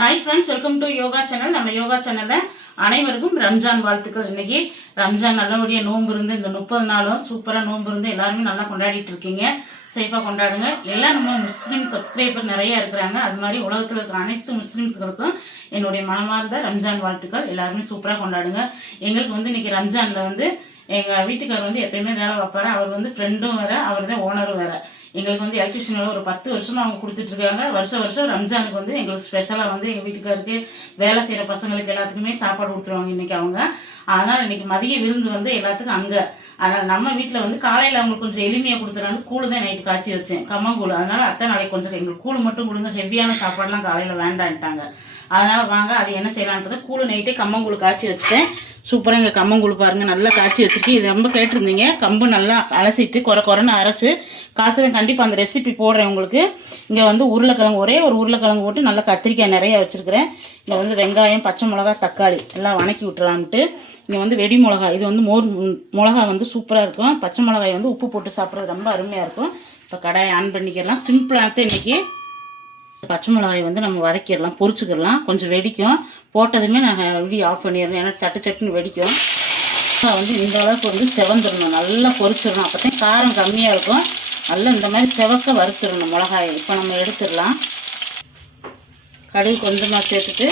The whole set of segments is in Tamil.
Hi friends, welcome to yoga channel. நம்ம யோகா சேனலில் அனைவருக்கும் ரம்ஜான் வாழ்த்துக்கள். இன்றைக்கி ரம்ஜான் நல்லபடியாக நோன்பு இருந்து இந்த 30 நாளும் சூப்பராக நோன்பு இருந்து எல்லாருமே நல்லா கொண்டாடிட்டு இருக்கீங்க. சேஃபாக கொண்டாடுங்க. எல்லாம் நம்ம முஸ்லீம் சப்ஸ்கிரைபர் நிறையா இருக்கிறாங்க. அது மாதிரி உலகத்தில் இருக்கிற அனைத்து முஸ்லீம்ஸ்களுக்கும் என்னுடைய மனமார்ந்த ரம்ஜான் வாழ்த்துக்கள். எல்லாருமே சூப்பராக கொண்டாடுங்க. எங்களுக்கு இன்றைக்கி ரம்ஜானில் எங்கள் வீட்டுக்காரர் எப்பயுமே வேலை பார்ப்பாரு. அவர் ஃப்ரெண்டும் வேறு, அவர் தான் ஓனரும் வேறு. எங்களுக்கு எலக்ட்ரிஷியன் வேலை ஒரு 10 வருஷமாக அவங்க கொடுத்துட்ருக்காங்க. வருஷம் ரம்ஜானுக்கு எங்களுக்கு ஸ்பெஷலாக எங்கள் வீட்டுக்காருக்கு வேலை செய்கிற பசங்களுக்கு எல்லாத்துக்குமே சாப்பாடு கொடுத்துருவாங்க இன்றைக்கி அவங்க. அதனால் இன்றைக்கி மதிய விருந்து எல்லாத்துக்கும் அங்கே. அதனால் நம்ம வீட்டில் காலையில் அவங்களுக்கு கொஞ்சம் எளிமையாக கொடுத்துறாங்க. கூழு தான் நைட்டு காய்ச்சி வச்சேன், கம்மங்கூழ். அதனால் அத்தை நாளைக்கு கொஞ்சம் எங்களுக்கு கூழ் மட்டும் கொடுங்க, ஹெவியான சாப்பாடெலாம் காலையில் வேண்டான்ட்டாங்க. அதனால் வாங்க அது என்ன செய்யலான்றது. கூழு நைட்டே கம்மங்கூழ் காய்ச்சி வச்சுட்டேன். சூப்பராக இங்கே கம்மங்கூழ் பாருங்கள், நல்லா காய்ச்சி வச்சுருக்கு. இது ரொம்ப கேட்டிருந்தீங்க. கம்பு நல்லா அலசிட்டு குறைன்னு அரைச்சி காய்ச்சல். கண்டிப்பாக அந்த ரெசிபி போடுறேன் உங்களுக்கு. இங்கே உருளைக்கிழங்கு, ஒரே ஒரு உருளைக்கிழங்கு போட்டு நல்லா கத்திரிக்காய் நிறையா வச்சுருக்கிறேன். இங்கே வெங்காயம், பச்சை மிளகா, தக்காளி எல்லாம் வணக்கி விட்டுலான்ட்டு. இங்கே வெடி மிளகா, இது மோர் மிளகா சூப்பராக இருக்கும். பச்சை மிளகாய் உப்பு போட்டு சாப்பிட்றது ரொம்ப அருமையாக இருக்கும். இப்போ கடாயை ஆன் பண்ணிக்கிறலாம். சிம்பிளாக இன்றைக்கி பச்சை மிளகாய் நம்ம வதக்கிடலாம், பொரிச்சுக்கிடலாம். கொஞ்சம் வெடிக்கும். போட்டதுமே நாங்கள் வீடியோ ஆஃப் பண்ணிடுறோம், ஏன்னா சட்டுன்னு வெடிக்கும். இந்த அளவுக்கு செவந்துடணும், நல்லா பொரிச்சிடணும். அப்போ தான் காரம் கம்மியாக இருக்கும். நல்லா இந்த மாதிரி செவக்க வறுத்துடணும் மிளகாயை. இப்போ நம்ம எடுத்துடலாம். கடுகு கொஞ்சமாக சேர்த்துட்டு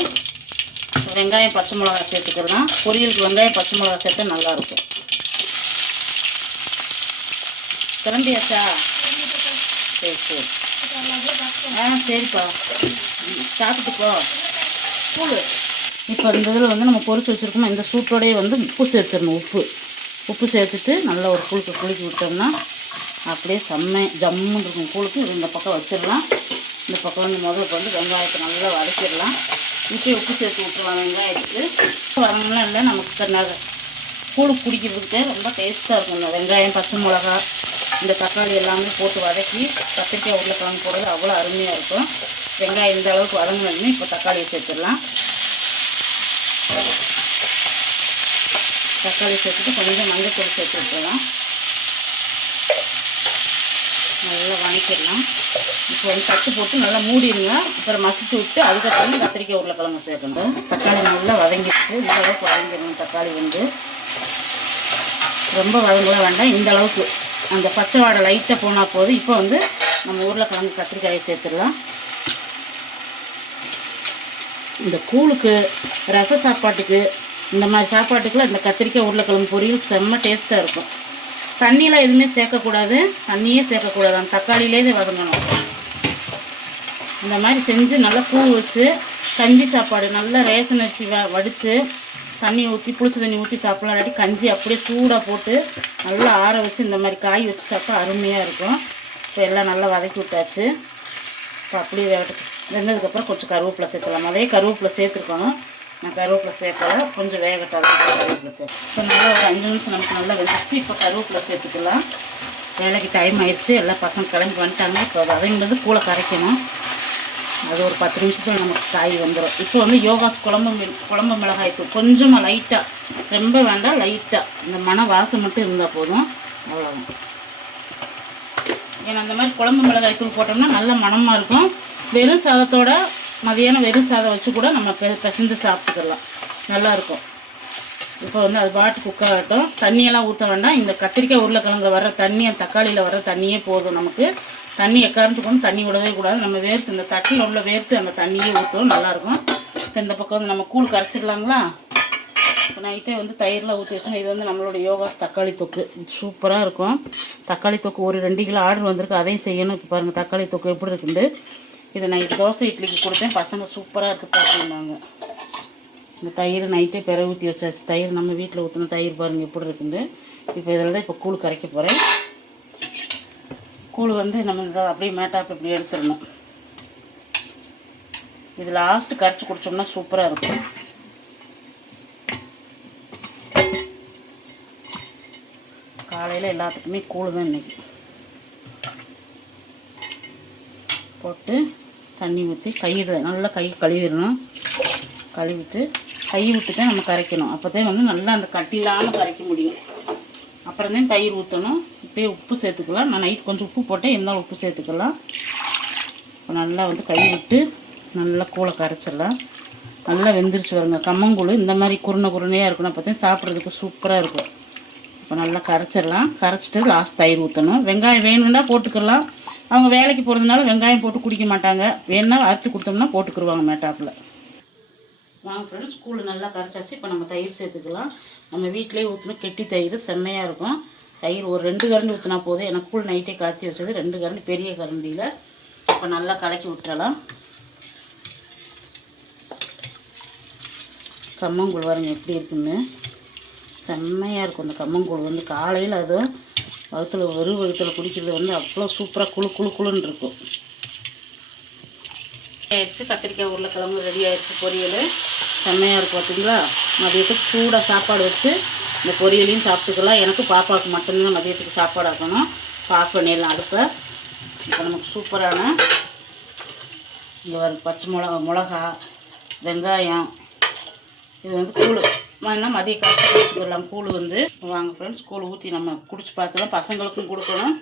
வெங்காயம், பச்சை மிளகாய் சேர்த்துக்கிடலாம். பொரியலுக்கு வெங்காயம், பச்சை மிளகாய் சேர்த்தா நல்லாயிருக்கும். கிளம்பியாச்சா? சரி சரி. சரிப்பா, சாப்பிட்டுக்கோ. கூழ் இப்போ இந்த இதில் நம்ம பொரிச்சு வச்சுருக்கோம். இந்த சூட்டோடையே உப்பு சேர்த்துடணும். உப்பு சேர்த்துட்டு நல்லா ஒரு குலுக்கி விட்டோம்னா அப்படியே ஜம்முன்னு இருக்கும் கூழுக்கு. இந்த பக்கம் வச்சிடலாம். இந்த பக்கம் முதல்ல வெங்காயத்தை நல்லா வதக்கிடலாம். இப்போயே உப்பு சேர்த்து விட்டுருலாம். வெங்காயத்துக்கு வரணும்லாம் இல்லை, நமக்கு கூழு குடிக்கிறதுக்கு ரொம்ப டேஸ்ட்டாக இருக்கும். இந்த வெங்காயம், பச்சை மிளகா, இந்த தக்காளி எல்லாமே போட்டு வதக்கி கத்திரிக்காய் உருளைக்கிழங்கு போடுறது அவ்வளோ அருமையாக இருக்கும். வெங்காயம் இந்த அளவுக்கு வதங்கினதுமே இப்போ தக்காளியை சேர்த்துடலாம். தக்காளி சேர்த்துட்டு கொஞ்சம் மஞ்சள் சேர்த்து விட்டுடலாம். நல்லா வதக்கிடலாம். இப்போ தட்டு போட்டு நல்லா மூடிடுங்க. அப்புறம் மசிச்சு விட்டு அதுக்கப்புறம் கத்திரிக்காய் உருளைக்கிழங்கு சேர்க்கணும். தக்காளி நல்லா வதங்கிட்டு இந்த அளவுக்கு வதங்கிடணும். தக்காளி ரொம்ப வதங்கலாம் வேண்டாம். இந்த அளவுக்கு அந்த பச்சை வாடை லைட்டாக போனால் போதும். இப்போ நம்ம உருளைக்கிழங்கு, கத்திரிக்காயை சேர்த்துடலாம். இந்த கூழுக்கு, ரச சாப்பாட்டுக்கு, இந்த மாதிரி சாப்பாட்டுக்குலாம் இந்த கத்திரிக்காய் உருளைக்கிழங்கு பொரியல் செம்ம டேஸ்ட்டாக இருக்கும். தண்ணியெலாம் எதுவுமே சேர்க்கக்கூடாது, தண்ணியே சேர்க்கக்கூடாது. அந்த தக்காளியிலே வதங்கணும். இந்த மாதிரி செஞ்சு நல்லா பூ வச்சு கஞ்சி சாப்பாடு நல்லா ரேஷன் அரிசி வடித்து தண்ணி ஊற்றி, புளிச்ச தண்ணி ஊற்றி சாப்பிடலாம். இல்லாட்டி கஞ்சி அப்படியே சூடாக போட்டு நல்லா ஆற வச்சு இந்த மாதிரி காய் வச்சு சாப்பிட்டா அருமையாக இருக்கும். இப்போ எல்லாம் நல்லா வதக்கி விட்டாச்சு. இப்போ அப்படியே வெந்ததுக்கப்புறம் கொஞ்சம் கருவேப்பிலை சேர்த்துக்கலாம். அதே கருவேப்பிலை சேர்த்துருக்கணும், நான் கருவேப்பிலை சேர்க்கலை. கொஞ்சம் வேகட்டாக கருவேப்பிலை சேர்த்து இப்போ நல்லா ஒரு 5 நிமிஷம் நமக்கு நல்லா வெந்துச்சு. இப்போ கருவேப்பிலை சேர்த்துக்கலாம். வேலைக்கு டைம் ஆயிடுச்சு, எல்லாம் பசங்க கிளம்பி வந்துட்டாங்க. இப்போ வதங்கினது கூழை கரைக்கணும். அது ஒரு 10 நிமிஷத்தில் நமக்கு காய் வந்துடும். இப்போ யோகாஸ் குழம்பு மிளகாய் தூள் கொஞ்சமாக லைட்டாக, ரொம்ப வேண்டாம், லைட்டாக இந்த வாசம் மட்டும் இருந்தால் போதும். அவ்வளோதான். ஏன்னா அந்த மாதிரி குழம்பு மிளகாய் தூள் போட்டோம்னா நல்ல மணமாக இருக்கும். வெறும் சாதத்தோட மதியானம் வெறும் சாதம் வச்சு கூட நம்ம பிசைஞ்சு சாப்பிட்டுக்கலாம், நல்லாயிருக்கும். இப்போ அது பாட்டு குக்காகட்டும். தண்ணியெல்லாம் ஊற்ற வேண்டாம். இந்த கத்திரிக்காய் உருளைக்கிழங்கு வர தண்ணி, தக்காளியில் வர தண்ணியே போதும் நமக்கு. தண்ணி எக்காரணத்துக்கு தண்ணி விடவே கூடாது. நம்ம வேர்த்து இந்த தட்டியில் உள்ள வேர்த்து அந்த தண்ணியே ஊற்றவும் நல்லாயிருக்கும். இப்போ இந்த பக்கம் நம்ம கூழ் கரைச்சிடலாங்களா? இப்போ நைட்டே தயிரில் ஊற்றி வச்சோம். இது நம்மளோட யோகாஸ் தக்காளி தொக்கு சூப்பராக இருக்கும். தக்காளி தொக்கு ஒரு 2 கிலோ ஆர்டர் வந்திருக்கு, அதையும் செய்யணும். இப்போ பாருங்கள் தக்காளி தொக்கு எப்படி இருக்குண்டு. இதை நைட்டு தோசை இட்லிக்கு கொடுத்தேன். பசங்க சூப்பராக இருக்குது பார்த்துருந்தாங்க. இந்த தயிர் நைட்டே பிற ஊற்றி வச்சாச்சு. தயிர் நம்ம வீட்டில் ஊற்றின தயிர் பாருங்கள் எப்படி இருக்குண்டு. இப்போ இதில் தான் இப்போ கூழ் கரைக்க போகிறேன். கூழ் நம்ம அப்படியே மேட்டாப்பு இப்படி எடுத்துடணும். இது லாஸ்ட்டு கரைச்சி குடித்தோம்னா சூப்பராக இருக்கும். காலையில் எல்லாத்துக்குமே கூழ் தான் இன்றைக்கி. போட்டு தண்ணி ஊற்றி கையில் நல்லா கழுவிடணும். கழுவிட்டு கை விட்டு தான் நம்ம கரைக்கணும். அப்போ தான் நல்லா அந்த கட்டிலாமல் கரைக்க முடியும். அப்புறம் தான் தயிர் ஊற்றணும். இப்போயே உப்பு சேர்த்துக்கலாம். நான் நைட் கொஞ்சம் உப்பு போட்டேன், இருந்தாலும் உப்பு சேர்த்துக்கலாம். இப்போ நல்லா கை விட்டு நல்லா கூழை கரைச்சிடலாம். நல்லா வெந்துருச்சு வருங்க. கம்மங்கூழ் இந்த மாதிரி குருணையாக இருக்கணும். பார்த்தீங்கன்னா சாப்பிட்றதுக்கு சூப்பராக இருக்கும். இப்போ நல்லா கரைச்சிடலாம். கரைச்சிட்டு லாஸ்ட் தயிர் ஊற்றணும். வெங்காயம் வேணும்னா போட்டுக்கலாம். அவங்க வேலைக்கு போகிறதுனால வெங்காயம் போட்டு குடிக்க மாட்டாங்க. வேணுன்னா அரைச்சி கொடுத்தோம்னா போட்டுக்கிடுவாங்க மேட்டாப்பில். வாங்க ஃப்ரெண்ட்ஸ், கூழ் நல்லா கரைச்சாச்சு. இப்போ நம்ம தயிர் சேர்த்துக்கலாம். நம்ம வீட்டிலே ஊற்றணும். கெட்டி தயிர் செம்மையாக இருக்கும். தயிர் ஒரு 2 கரண்டி ஊற்றினா போதும். எனக்கு கூழ் நைட்டே காய்ச்சி வச்சது 2 கரண்டி பெரிய கரண்டியில். இப்போ நல்லா கலக்கி விட்டுறலாம். கம்மங்கூழ் பாருங்க எப்படி இருக்குன்னு. செம்மையாக இருக்கும் இந்த கம்மங்கூழ் வந்து. காலையில் அதுவும் வகுத்தில் குடிக்கிறது அவ்வளோ சூப்பராக குழுன்னு இருக்கும். ஆயிடுச்சு. கத்திரிக்காய் உருளைக்கிழங்கு ரெடி ஆயிடுச்சு. பொரியல் செம்மையாக இருக்கும் பார்த்தீங்களா. மதியத்துக்கு சூடாக சாப்பாடு வச்சு இந்த பொரியலையும் சாப்பிட்டுக்கலாம். எனக்கு பாப்பாவுக்கு மட்டும்தான் மதியத்துக்கு சாப்பாடு ஆக்கணும். ஆஃப் பண்ணிடலாம் அடுப்பை. இப்போ நமக்கு சூப்பரான இங்கே வர பச்சை மிளகா வெங்காயம் இது கூழ் என்ன மதியம் காய்ச்சி குடிச்சுக்கலாம். கூழ் வாங்க ஃப்ரெண்ட்ஸ், கூழ் ஊற்றி நம்ம குடிச்சு பார்த்துக்கலாம். பசங்களுக்கும் கொடுக்கணும்.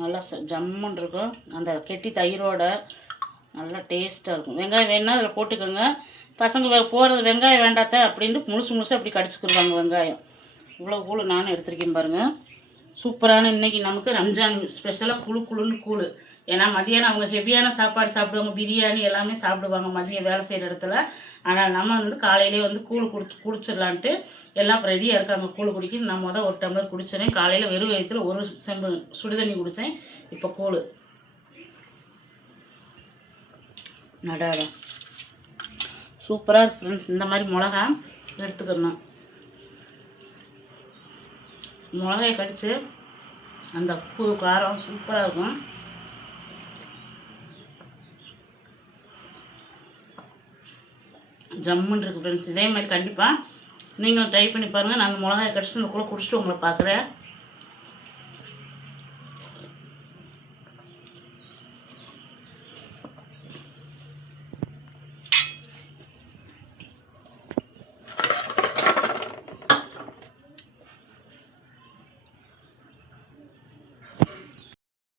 நல்லா ஜம்முன்னு இருக்கும். அந்த கெட்டி தயிரோட நல்லா டேஸ்ட்டாக இருக்கும். வெங்காயம் வேணுன்னா அதில் போட்டுக்கோங்க. பசங்க போகிறது வெங்காயம் வேண்டாத்த அப்படின்ட்டு முழுசு அப்படி கடிச்சுக்கிடுவாங்க வெங்காயம். இவ்வளோ கூழ் நானும் எடுத்துருக்கேன் பாருங்கள். சூப்பரான இன்றைக்கி நமக்கு ரம்ஜான் ஸ்பெஷலாக குழுன்னு கூழ். ஏன்னா மதியானம் அவங்க ஹெவியான சாப்பாடு சாப்பிடுவாங்க. பிரியாணி எல்லாமே சாப்பிடுவாங்க மதியம் வேலை செய்கிற இடத்துல. ஆனால் நம்ம காலையிலே கூழ் குடிச்சிடலான்ட்டு எல்லாம் ரெடியாக இருக்காங்க. கூழ் குடிக்க நான் ஒரு டம்ளர் குடிச்சிடறேன். காலையில் வெறும் வயிற்றுல ஒரு செம்பு சுடுதண்ணி குடித்தேன். இப்போ கூழ் நடாடா சூப்பராக இருக்கு ஃப்ரெண்ட்ஸ். இந்த மாதிரி மிளகா எடுத்துக்கணும். மிளகாயை கடித்து அந்த உப்பு காரம் சூப்பராக இருக்கும். ஜம்முன்னு இருக்குது ஃப்ரெண்ட்ஸ். இதே மாதிரி கண்டிப்பாக நீங்களும் ட்ரை பண்ணி பாருங்கள். நான் அந்த மிளகாயை கடிச்சிட்டு இந்த கூட குடிச்சிட்டு உங்களை பார்க்குறேன்.